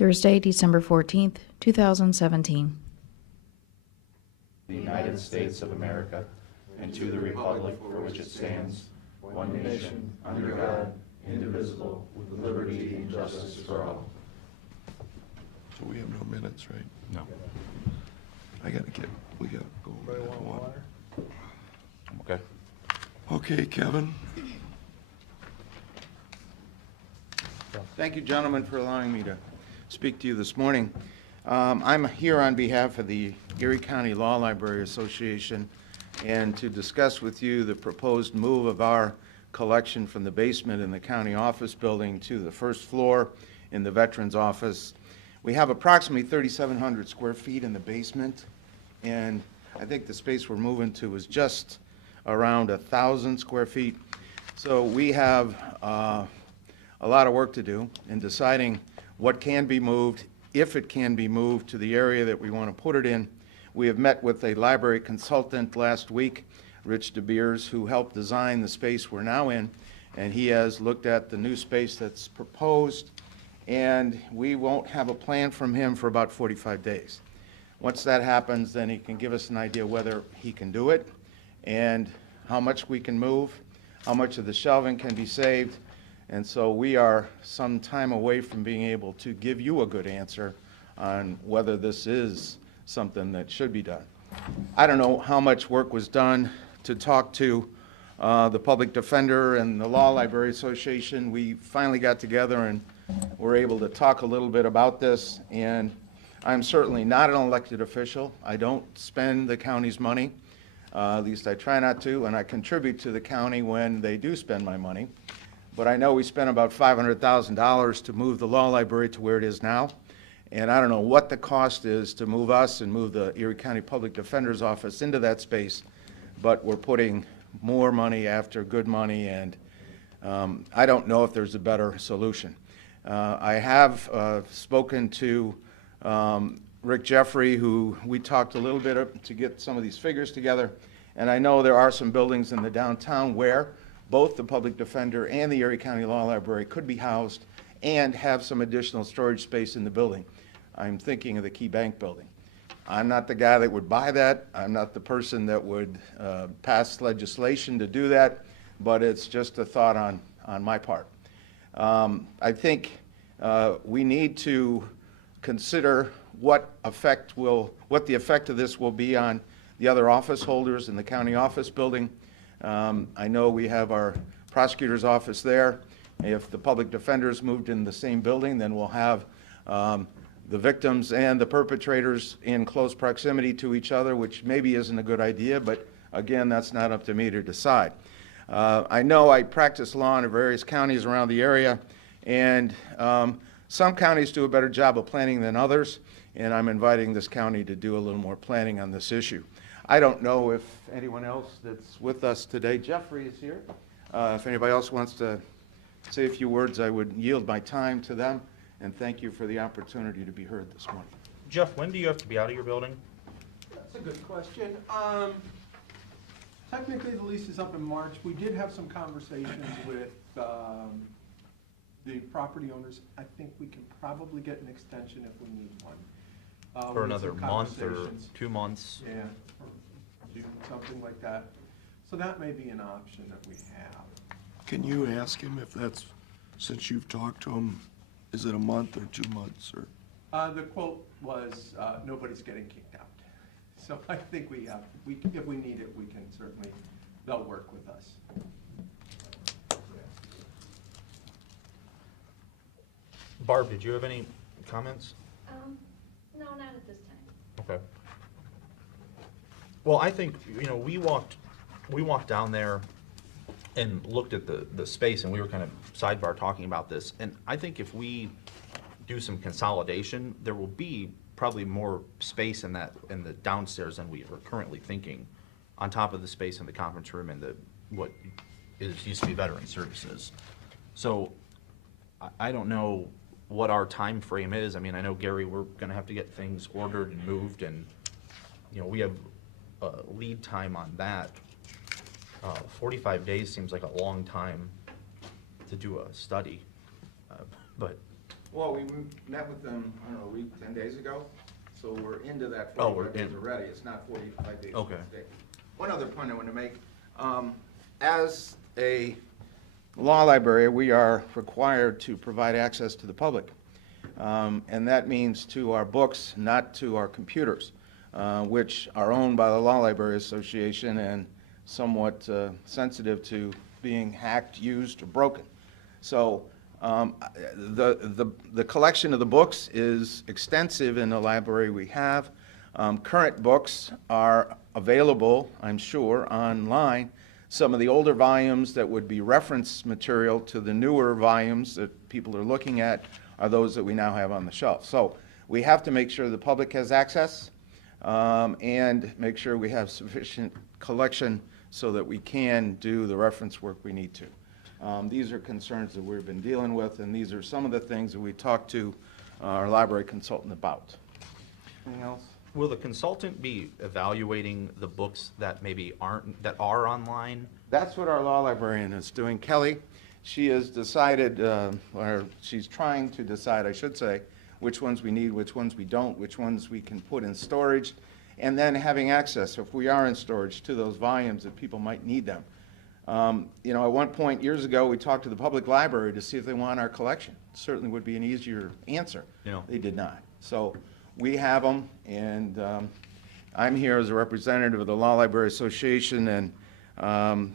Thursday, December 14th, 2017. The United States of America, and to the republic for which it stands, one nation, under God, indivisible, with liberty and justice for all. So we have no minutes, right? No. We gotta go over that one. Okay. Okay, Kevin. Thank you, gentlemen, for allowing me to speak to you this morning. I'm here on behalf of the Erie County Law Library Association and to discuss with you the proposed move of our collection from the basement in the county office building to the first floor in the Veterans Office. We have approximately 3,700 square feet in the basement, and I think the space we're moving to is just around 1,000 square feet. So we have a lot of work to do in deciding what can be moved, if it can be moved to the area that we want to put it in. We have met with a library consultant last week, Rich DeBeers, who helped design the space we're now in, and he has looked at the new space that's proposed, and we won't have a plan from him for about 45 days. Once that happens, then he can give us an idea whether he can do it and how much we can move, how much of the shelving can be saved. And so we are some time away from being able to give you a good answer on whether this is something that should be done. I don't know how much work was done to talk to the public defender and the Law Library Association. We finally got together and were able to talk a little bit about this. And I'm certainly not an elected official. I don't spend the county's money. At least I try not to, and I contribute to the county when they do spend my money. But I know we spent about $500,000 to move the law library to where it is now. And I don't know what the cost is to move us and move the Erie County Public Defender's Office into that space, but we're putting more money after good money, and I don't know if there's a better solution. I have spoken to Rick Jeffrey, who we talked a little bit to get some of these figures together, and I know there are some buildings in the downtown where both the public defender and the Erie County Law Library could be housed and have some additional storage space in the building. I'm thinking of the Key Bank building. I'm not the guy that would buy that. I'm not the person that would pass legislation to do that, but it's just a thought on my part. I think we need to consider what the effect of this will be on the other office holders in the county office building. I know we have our prosecutor's office there. If the public defenders moved in the same building, then we'll have the victims and the perpetrators in close proximity to each other, which maybe isn't a good idea, but again, that's not up to me to decide. I know I practice law in various counties around the area, and some counties do a better job of planning than others, and I'm inviting this county to do a little more planning on this issue. I don't know if anyone else that's with us today, Jeffrey is here. If anybody else wants to say a few words, I would yield my time to them, and thank you for the opportunity to be heard this morning. Jeff, when do you have to be out of your building? That's a good question. Technically, the lease is up in March. We did have some conversations with the property owners. I think we can probably get an extension if we need one. For We had another some month or conversations. 2 months? Yeah, or June, something like that. So that may be an option that we have. Can you ask him if that's, since you've talked to him, is it a month or 2 months or? The quote was, nobody's getting kicked out. So I think we have, if we need it, we can certainly, they'll work with us. Barb, did you have any comments? No, not at this time. Okay. Well, I think, we walked down there and looked at the space, and we were kind of sidebar talking about this. And I think if we do some consolidation, there will be probably more space in the downstairs than we are currently thinking, on top of the space in the conference room and what used to be veteran services. So I don't know what our time frame is. I mean, I know, Gary, we're gonna have to get things ordered and moved, and, we have a lead time on that. 45 days seems like a long time to do a study, but Well, we met with them, I don't know, a week, 10 days ago, so we're into that Oh, we're 45 days in. already. It's not 45 days. Okay. from the date. One other point I want to make. As a law library, we are required to provide access to the public. And that means to our books, not to our computers, which are owned by the Law Library Association and somewhat sensitive to being hacked, used, or broken. So the collection of the books is extensive in the library we have. Current books are available, I'm sure, online. Some of the older volumes that would be reference material to the newer volumes that people are looking at are those that we now have on the shelf. So we have to make sure the public has access and make sure we have sufficient collection so that we can do the reference work we need to. These are concerns that we've been dealing with, and these are some of the things that we talked to our library consultant about. Anything else? Will the consultant be evaluating the books that maybe that are online? That's what our law librarian is doing. Kelly, she has decided, or she's trying to decide, I should say, which ones we need, which ones we don't, which ones we can put in storage, and then having access, if we are in storage, to those volumes that people might need them. You know, at one point years ago, we talked to the public library to see if they want our collection. Certainly would be an easier answer. Yeah. They did not. So we have them, and I'm here as a representative of the Law Library Association, and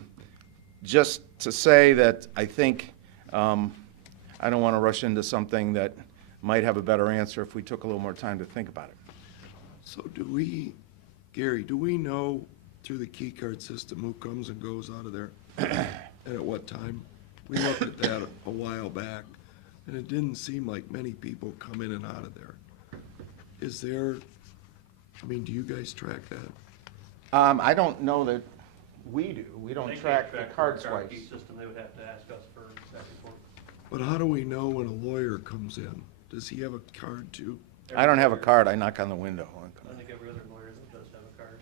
just to say that I think I don't want to rush into something that might have a better answer if we took a little more time to think about it. So do we, Gary, do we know through the key card system who comes and goes out of there and at what time? We looked at that a while back, and it didn't seem like many people come in and out of there. Is there, I mean, do you guys track that? I don't know that we do. We don't They can't track the card the swipes. key system, they would have to ask us for that report. But how do we know when a lawyer comes in? Does he have a card too? I don't have a card. I knock on the window. I think every other lawyer does have a card.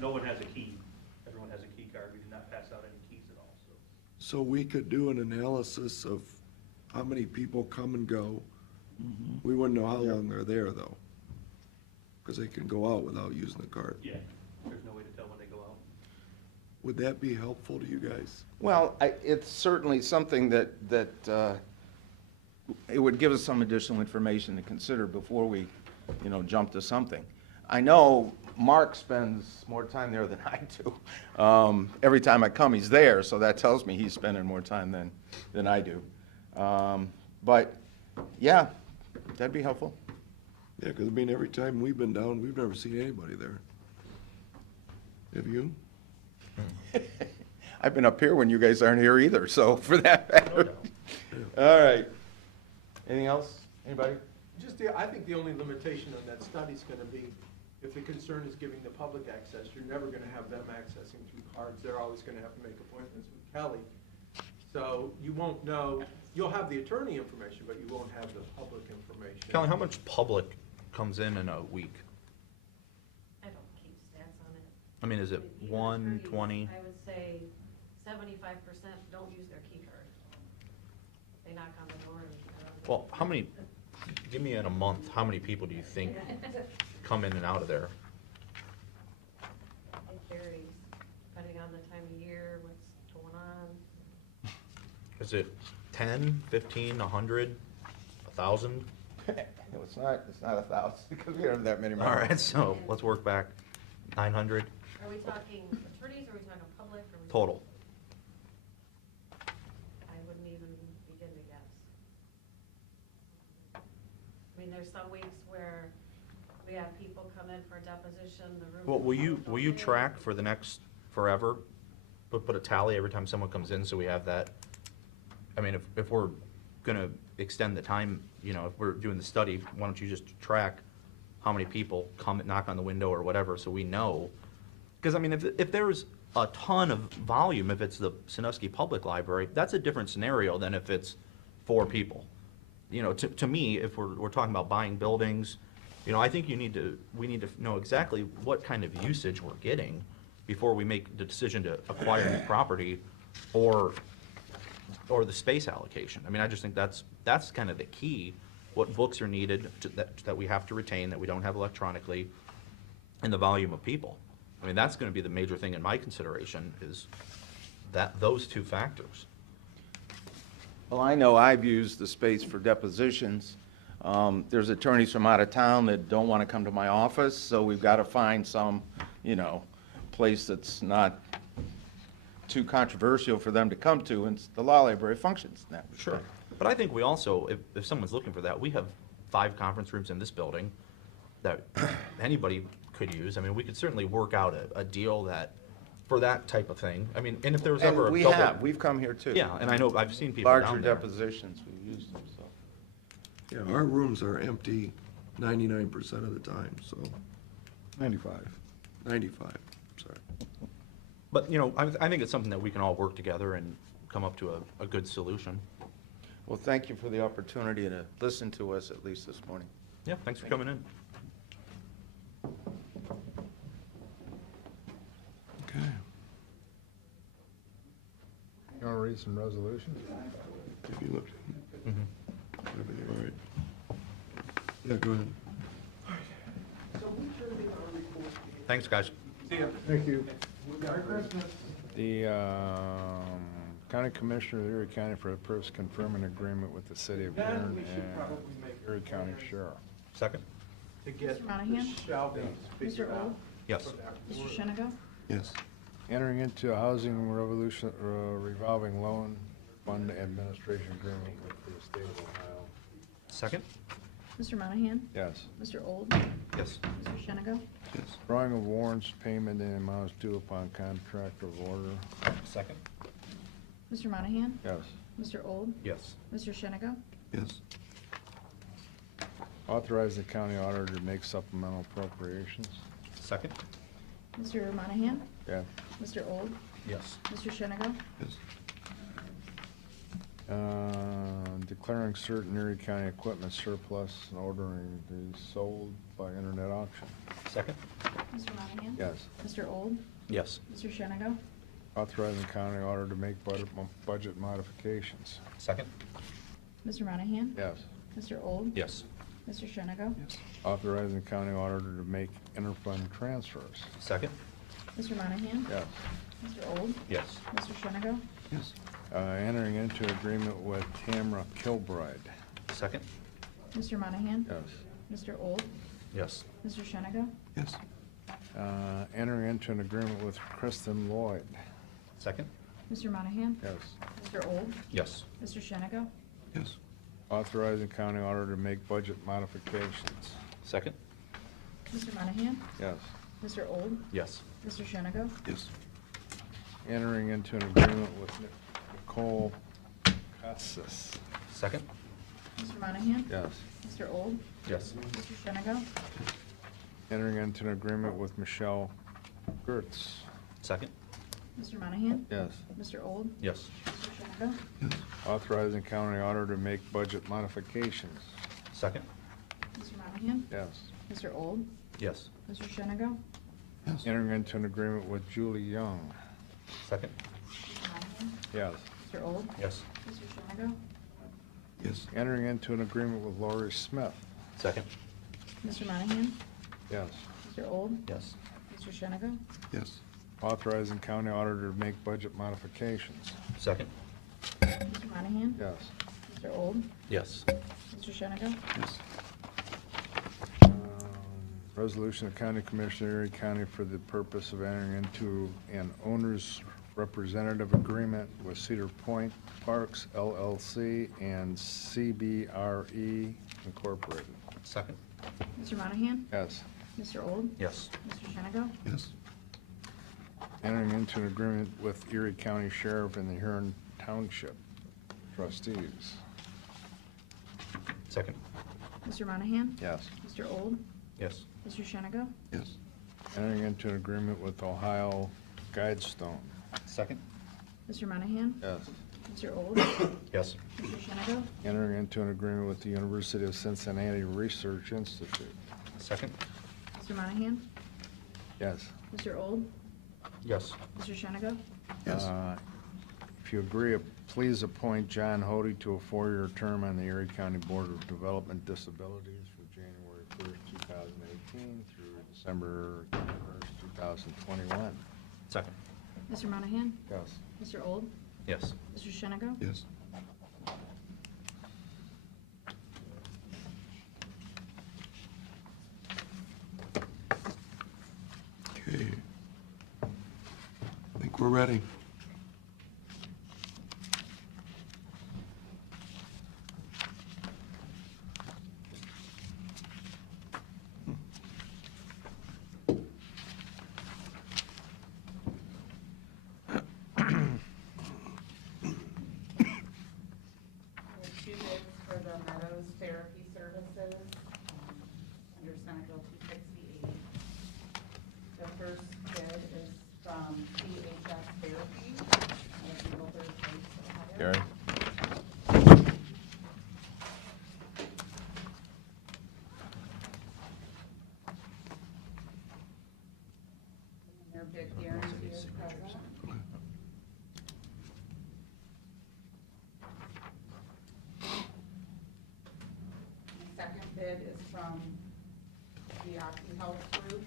No one has a key. Everyone has a key card. We do not pass out any keys at all, so. So we could do an analysis of how many people come and go. We wouldn't know how long they're there though, because they can go out without using the card. Yeah, there's no way to tell when they go out. Would that be helpful to you guys? Well, it's certainly something that it would give us some additional information to consider before we, you know, jump to something. I know Mark spends more time there than I do. Every time I come, he's there, so that tells me he's spending more time than I do. But, yeah, that'd be helpful. Yeah, because I mean, every time we've been down, we've never seen anybody there. Have you? I've been up here when you guys aren't here either, so for that matter. All right. Anything else? Anybody? Just, I think the only limitation on that study is gonna be, if the concern is giving the public access, you're never gonna have them accessing through cards. They're always gonna have to make appointments with Kelly. So you won't know, you'll have the attorney information, but you won't have the public information. Kelly, how much public comes in a week? I don't keep stats on it. I mean, is it Even 1, attorneys, 20? I would say 75% don't use their key card. They knock on the door and. Well, how many, give me in a month, how many people do you think come in and out of there? It varies, depending on the time of year, what's going on. Is it 10, 15, 100, 1,000? No, it's not 1,000, because we don't have that many All members. right, so let's work back. 900 Are we talking attorneys, or are we talking public, or? are we total. I wouldn't even begin to guess. I mean, there's some weeks where we have people come in for a deposition, the room. Well, will you overfilled. track for the next forever? Put a tally every time someone comes in, so we have that? I mean, if we're gonna extend the time, you know, if we're doing the study, why don't you just track how many people come and knock on the window or whatever, so we know? Because, I mean, if there's a ton of volume, if it's the Sandusky Public Library, that's a different scenario than if it's 4 people. You know, to me, if we're talking about buying buildings, you know, I think we need to know exactly what kind of usage we're getting before we make the decision to acquire new property or or the space allocation. I mean, I just think that's kind of the key, what books are needed that we have to retain, that we don't have electronically, and the volume of people. I mean, that's gonna be the major thing in my consideration, is those two factors. Well, I know I've used the space for depositions. There's attorneys from out of town that don't want to come to my office, so we've got to find some, place that's not too controversial for them to come to, and the law library functions in that respect. But I think we also, if someone's looking for that, we have 5 conference rooms in this building that anybody could use. I mean, we could certainly work out a deal for that type of thing. I mean, and if there was ever And a double. we've come here too. Yeah, and I know, I've seen people Larger down there. depositions, we've used them, so. Yeah, our rooms are empty 99% of the time, so 95. 95, sorry. But, I think it's something that we can all work together and come up to a good solution. Well, thank you for the opportunity to listen to us at least this morning. Yeah, thanks for coming in. Okay. You want to read some resolutions? If you look, everything all right? Yeah, go ahead. Thanks, guys. Thank you. The County Commissioner of Erie County for the purpose of confirming agreement with the city of Erie and Erie County Sheriff. Second? To get Mr. Monahan? the shall be figured Mr. out. Old? Yes. Mr. Shenigo? Yes. Entering into a housing revolution revolving loan fund administration agreement with the state of Ohio. Second? Mr. Monahan? Yes. Mr. Old? Yes. Mr. Shenigo? Yes. Drawing of warrants, payment in amounts due upon contract of order. Second? Mr. Monahan? Yes. Mr. Old? Yes. Mr. Shenigo? Yes. Authorize the county auditor to make supplemental appropriations. Second? Mr. Monahan? Yeah. Mr. Old? Yes. Mr. Shenigo? Yes. Declaring certain Erie County equipment surplus and ordering to be sold by internet auction. Second? Mr. Monahan? Yes. Mr. Old? Yes. Mr. Shenigo? Authorizing county auditor to make budget modifications. Second? Mr. Monahan? Yes. Mr. Old? Yes. Mr. Shenigo? Authorizing county auditor to make interfund transfers. Second? Mr. Monahan? Yes. Mr. Old? Yes. Mr. Shenigo? Yes. Entering into agreement with Tamra Kilbride. Second? Mr. Monahan? Yes. Mr. Old? Yes. Mr. Shenigo? Yes. Entering into an agreement with Kristen Lloyd. Second? Mr. Monahan? Yes. Mr. Old? Yes. Mr. Shenigo? Yes. Authorizing county auditor to make budget modifications. Second? Mr. Monahan? Yes. Mr. Old? Yes. Mr. Shenigo? Yes. Entering into an agreement with Nicole Cassis. Second? Mr. Monahan? Yes. Mr. Old? Yes. Mr. Shenigo? Entering into an agreement with Michelle Gertz. Second? Mr. Monahan? Yes. Mr. Old? Yes. Mr. Shenigo? Yes. Authorizing county auditor to make budget modifications. Second? Mr. Monahan? Yes. Mr. Old? Yes. Mr. Shenigo? Yes. Entering into an agreement with Julie Young. Second? Mr. Monahan? Yes. Mr. Old? Yes. Mr. Shenigo? Yes. Entering into an agreement with Laurie Smith. Second? Mr. Monahan? Yes. Mr. Old? Yes. Mr. Shenigo? Yes. Authorizing county auditor to make budget modifications. Second? Mr. Monahan? Yes. Mr. Old? Yes. Mr. Shenigo? Yes. Resolution of County Commissioner, Erie County for the purpose of entering into an owner's representative agreement with Cedar Point Parks LLC and CBRE Incorporated. Second? Mr. Monahan? Yes. Mr. Old? Yes. Mr. Shenigo? Yes. Entering into an agreement with Erie County Sheriff and the Huron Township trustees. Second? Mr. Monahan? Yes. Mr. Old? Yes. Mr. Shenigo? Yes. Entering into an agreement with Ohio Guidestone. Second? Mr. Monahan? Yes. Mr. Old? Yes. Mr. Shenigo? Entering into an agreement with the University of Cincinnati Research Institute. Second? Mr. Monahan? Yes. Mr. Old? Yes. Mr. Shenigo? Yes. If you agree, please appoint John Hody to a 4-year term on the Erie County Board of Development Disabilities for January 1st, 2018 through December 1st, 2021. Second. Mr. Monahan? Yes. Mr. Old? Yes. Mr. Shenigo? Yes. Okay. I think we're ready. There's 2 bids for the Meadows Therapy Services, under Senate Bill 268. The first bid is from CHS Therapy, out of Eagle Third Place, Ohio. Gary? And their bid guarantee is present. The second bid is from the Oxy Health Group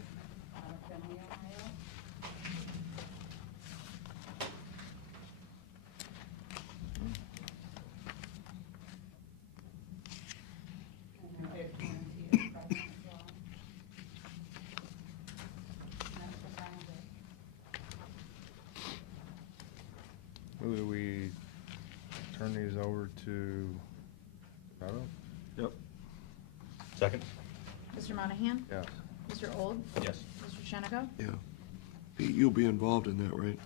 out of Findlay, Ohio. And their bid guarantee is present as well. And that's the final bid. Who do we turn these over to? Meadows? Yep. Second. Mr. Monahan? Yes. Mr. Old? Yes. Mr. Shenigo? Yeah. Pete, you'll be involved in that, right?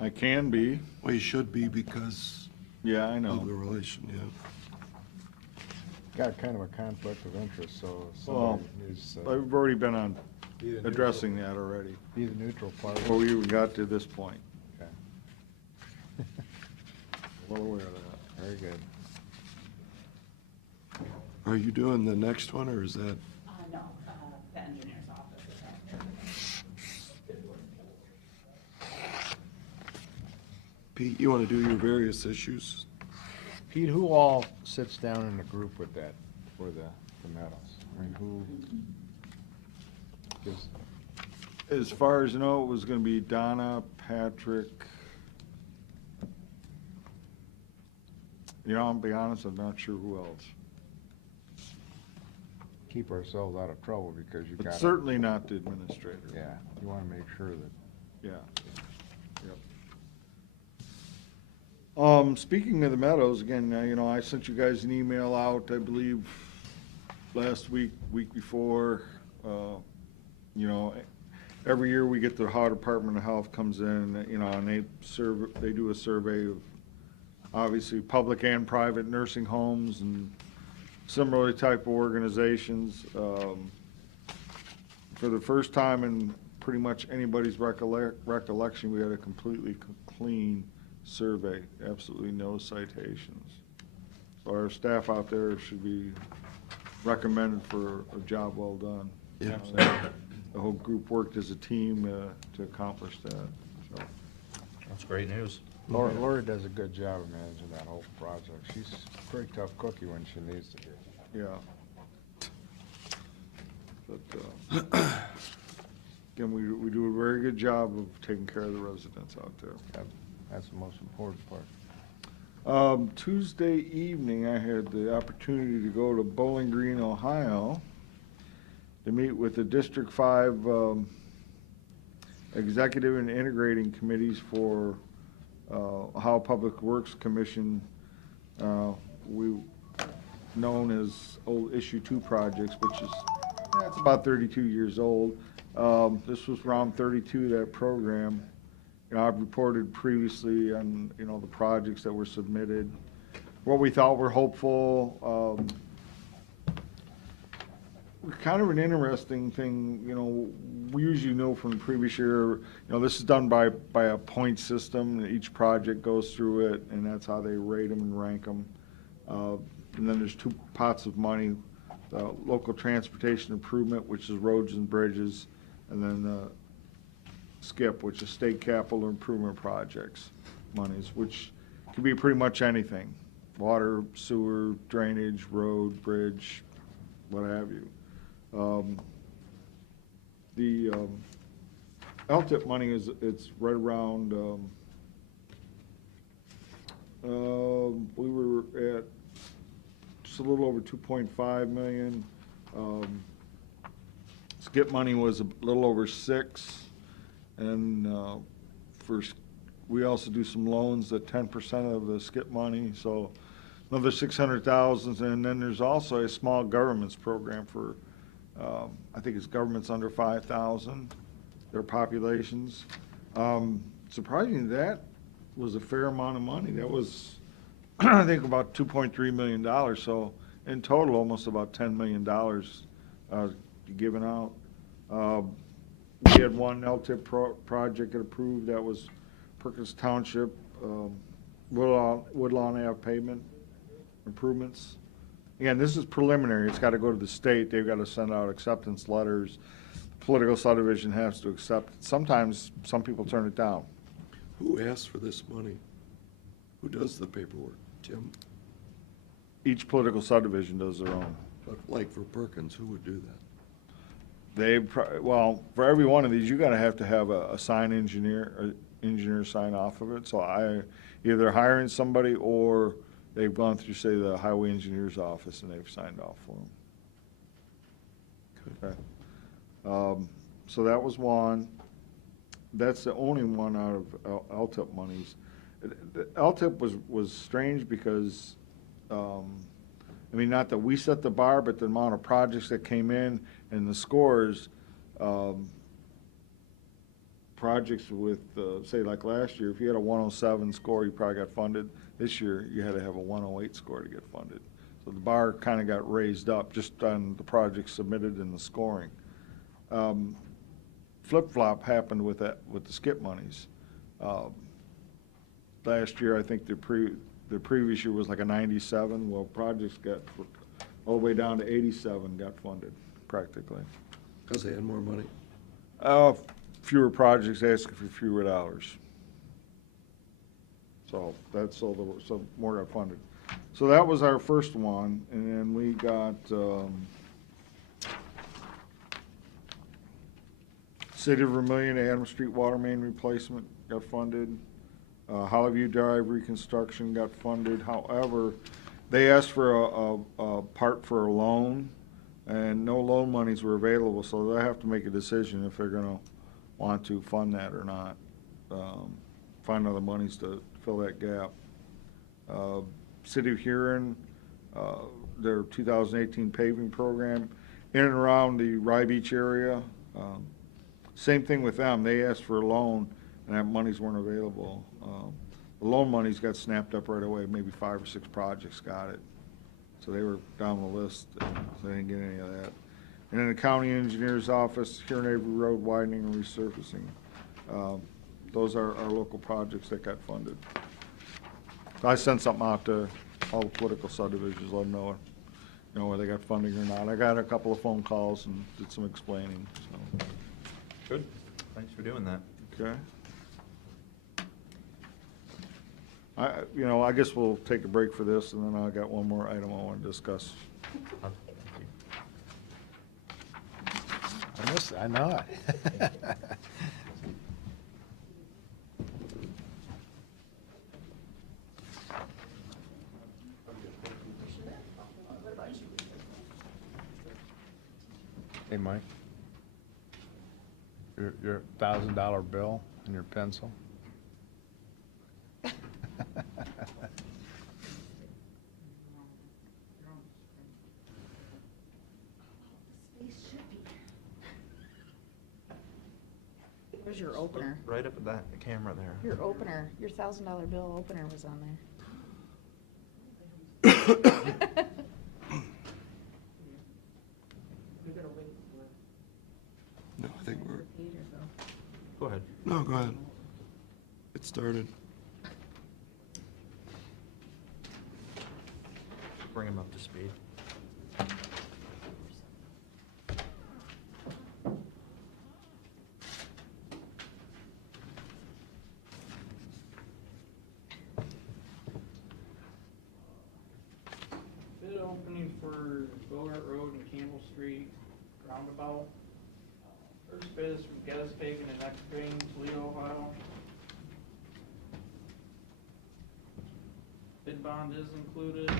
I can be. Well, you should be because Yeah, I of the relation, yeah. Got kind of a conflict of interest, so Well, somebody needs I've already been on be the addressing that already, Be the neutral party. before we even got to this point. Okay. Well aware of that. Very good. Are you doing the next one, or is that? No, the engineer's office is after. Pete, you want to do your various issues? Pete, who all sits down in the group with that, for the medals? I mean, who is, As far as I know, it was gonna be Donna, Patrick. You know, I'll be honest, I'm not sure who else. keep ourselves out of trouble because you But got. certainly not the administrator. Yeah, you want to make sure that. Yeah. Yep. Speaking of the Meadows, again, you know, I sent you guys an email out, I believe, last week, week before. You know, every year we get the Ohio Department of Health comes in, you know, and they do a survey of, obviously, public and private nursing homes and similar type of organizations. For the first time in pretty much anybody's recollection, we had a completely clean survey, absolutely no citations. So our staff out there should be recommended for a job well done. Yeah. The whole group worked as a team to accomplish that, so. That's great news. Lori does a good job of managing that whole project. She's a pretty tough cookie when she needs to be. Yeah. But, again, we do a very good job of taking care of the residents out there. That's the most important part. Tuesday evening, I had the opportunity to go to Bowling Green, Ohio, to meet with the District 5 Executive and Integrating Committees for Ohio Public Works Commission, known as old Issue 2 projects, which is, it's about 32 years old. This was round 32 of that program. You know, I've reported previously on, you know, the projects that were submitted, what we thought were hopeful. Kind of an interesting thing, you know, we usually know from the previous year, you know, this is done by a point system, and each project goes through it, and that's how they rate them and rank them. And then there's two pots of money, local transportation improvement, which is roads and bridges, and then SKIP, which is state capital improvement projects. monies, which can be pretty much anything. Water, sewer, drainage, road, bridge, what have you. The LTIP money it's right around, we were at just a little over 2.5 million. Skip money was a little over 6, and we also do some loans at 10% of the skip money, so another 600,000, and then there's also a small governments program for, I think it's governments under 5,000, their populations. Surprisingly, that was a fair amount of money. That was, I think, about $2.3 million, so in total, almost about $10 million given out. We had one LTIP project that approved, that was Perkins Township, Woodlawn Ave pavement improvements. Again, this is preliminary, it's got to go to the state, they've got to send out acceptance letters. Political subdivision has to accept it. Sometimes, some people turn it down. Who asks for this money? Who does the paperwork? Tim? Each political subdivision does their own. But like for Perkins, who would do that? Well, for every one of these, you gotta have to have a sign engineer sign off of it, so either hiring somebody or they've gone through, say, the highway engineer's office and they've signed off for them. Okay. So that was one. That's the only one out of LTIP monies. The LTIP was strange because, I mean, not that we set the bar, but the amount of projects that came in and the scores, projects with, say, like last year, if you had a 107 score, you probably got funded. This year, you had to have a 108 score to get funded. So the bar kind of got raised up just on the projects submitted and the scoring. Flip-flop happened with the skip monies. Last year, I think the previous year was like a 97. Well, projects got all the way down to 87 got funded, practically. Because they had more money? Fewer projects asking for fewer dollars. So so more got funded. So that was our first one, and then we got, City of Vermillion, Adams Street water main replacement got funded. Hollyview Drive reconstruction got funded. However, they asked for a part for a loan, and no loan monies were available, so they have to make a decision if they're gonna want to fund that or not. Find other monies to fill that gap. City of Huron, their 2018 paving program, in and around the Rye Beach area. Same thing with them, they asked for a loan, and that monies weren't available. The loan monies got snapped up right away, maybe 5 or 6 projects got it. So they were down the list, and so they didn't get any of that. And then the county engineer's office, Huron Avery Road widening and resurfacing. Those are our local projects that got funded. I sent something out to all the political subdivisions, let them know, where they got funding or not. I got a couple of phone calls and did some explaining, so. Good. Thanks for doing that. Okay. I guess we'll take a break for this, and then I got one more item I want to discuss. I know it. Hey, Mike. Your $1,000 bill and your pencil? Where's your opener? Right up at that camera there. Your opener, your $1,000 bill opener was on there. No, I think we're, Go ahead. no, go ahead. It started. Bring him up to speed. Bogart Road and Campbell Street roundabout. First bid is from Geddes Paving and Excavating, Toledo, Ohio. Bid bond is included.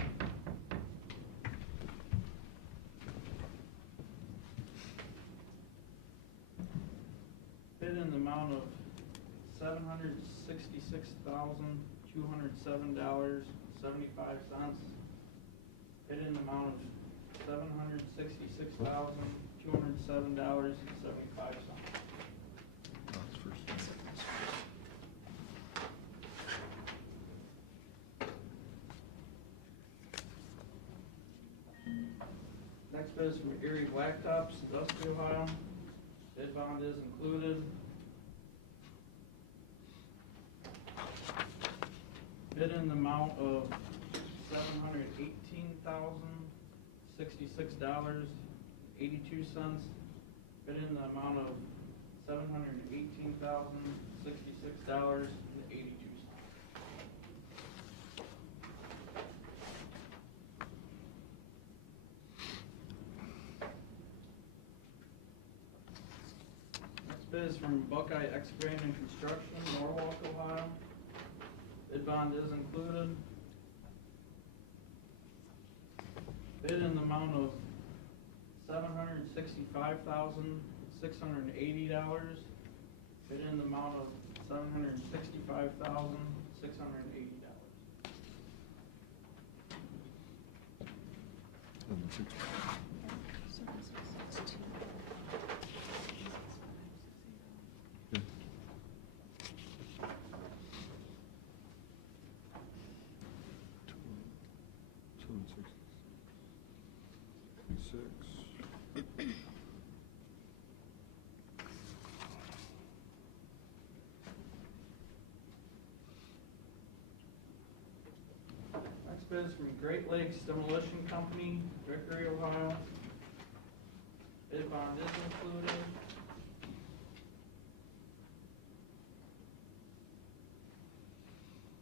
Bid in the amount of $766,207.75. Bid in the amount of $766,207.75. Next bid is from Erie Blacktops, Dusty, Ohio. Bid bond is included. Bid in the amount of $718,066.82. Bid in the amount of $718,066.82. Next bid is from Buckeye Excavating and Construction, Norwalk, Ohio. Bid bond is included. Bid in the amount of $765,680. Bid in the amount of $765,680. Next bid is from Great Lakes Demolition Company, Erie, Ohio. Bid bond is included.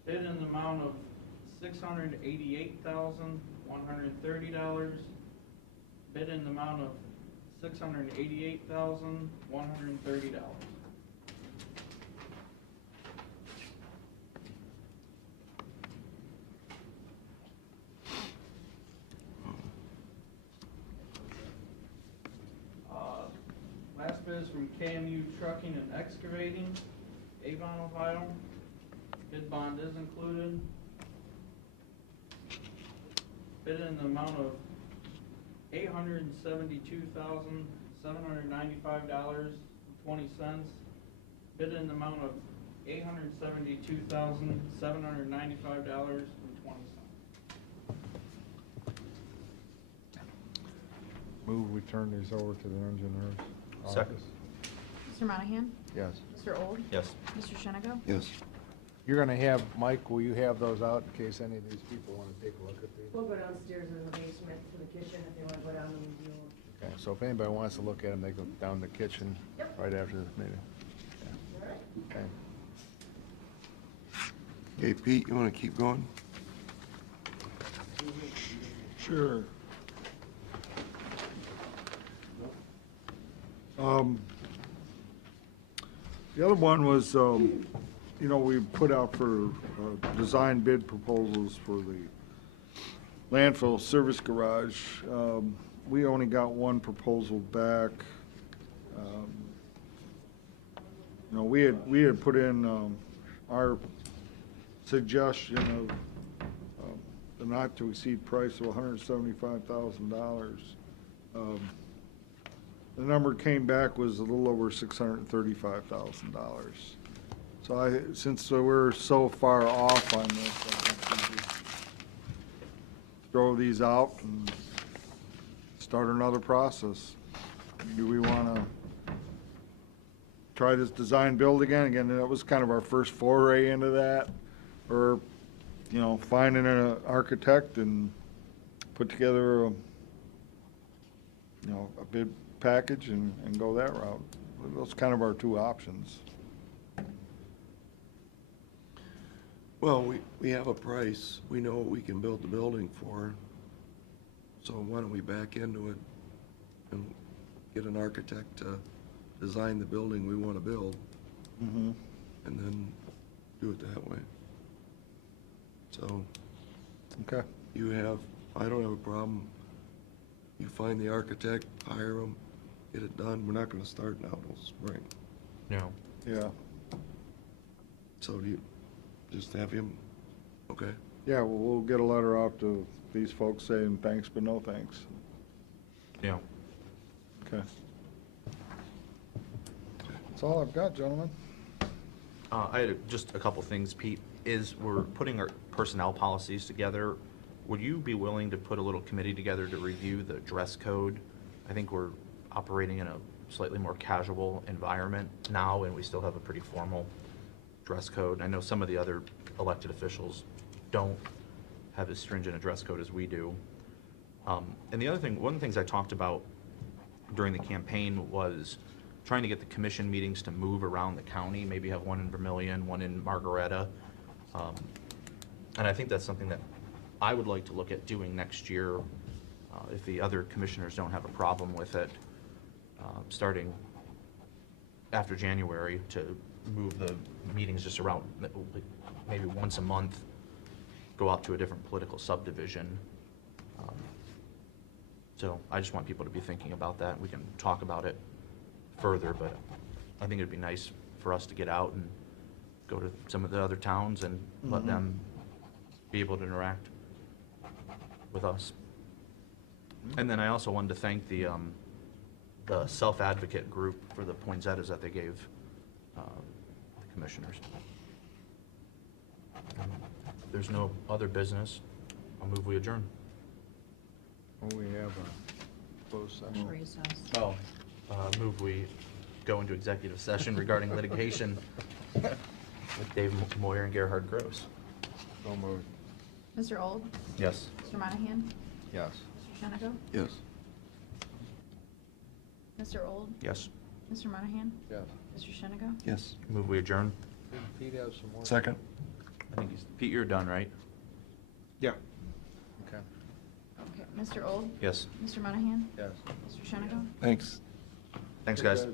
Bid in the amount of $688,130. Bid in the amount of $688,130. Last bid is from KMU Trucking and Excavating, Avon, Ohio. Bid bond is included. Bid in the amount of $872,795.20. Bid in the amount of $872,795.20. Move we turn these over to the engineers. Second. Mr. Monahan? Yes. Mr. Old? Yes. Mr. Shenago? Yes. You're gonna have, Mike, will you have those out in case any of these people wanna take a look at these? We'll go downstairs in the basement to the kitchen if they want to go down and review them. Okay, so if anybody wants to look at them, they go down the kitchen Yep. right after this meeting. All right. Okay. Hey, Pete, you wanna keep going? Sure. The other one was, we put out for design bid proposals for the landfill service garage. We only got one proposal back. We had put in our suggestion of the not-to-exceed price of $175,000. The number came back was a little over $635,000. So since we're so far off on this, I think we just throw these out and start another process. Do we want to try this design build again? Again, that was kind of our first foray into that. Or, finding an architect and put together a bid package and go that route. Those kind of our two options. Well, we have a price. We know what we can build the building for. So why don't we back into it and get an architect to design the building we want to build, Mm-hmm. and then do it that way. So Okay. you have, I don't have a problem. You find the architect, hire him, get it done. We're not gonna start now till spring. No. Yeah. So do you just have him, okay? Yeah, well, we'll get a letter out to these folks saying thanks, but no thanks. Yeah. Okay. That's all I've got, gentlemen. I had just a couple things, Pete, is we're putting our personnel policies together. Would you be willing to put a little committee together to review the dress code? I think we're operating in a slightly more casual environment now, and we still have a pretty formal dress code. I know some of the other elected officials don't have as stringent a dress code as we do. And the other thing, one of the things I talked about during the campaign was trying to get the commission meetings to move around the county, maybe have one in Vermillion, one in Margaretta. And I think that's something that I would like to look at doing next year, if the other commissioners don't have a problem with it, starting after January, to move the meetings just around, maybe once a month, go out to a different political subdivision. So I just want people to be thinking about that. We can talk about it further, but I think it'd be nice for us to get out and go to some of the other towns and let them be able to interact with us. And then I also wanted to thank the self-advocate group for the poinsettias that they gave the commissioners. If there's no other business, I'll move we adjourn. Oh, we have a closed session. Oh, move we go into executive session regarding litigation with Dave Moyer and Gerhard Gross. So moved. Mr. Old? Yes. Mr. Monahan? Yes. Mr. Shenigo? Yes. Mr. Old? Yes. Mr. Monahan? Yes. Mr. Shenigo? Yes. Move we adjourn. Didn't Pete have some more? Second? I think Pete, you're done, right? Yeah. Okay. Okay, Mr. Old? Yes. Mr. Monahan? Yes. Mr. Shenigo? Thanks. Thanks, guys.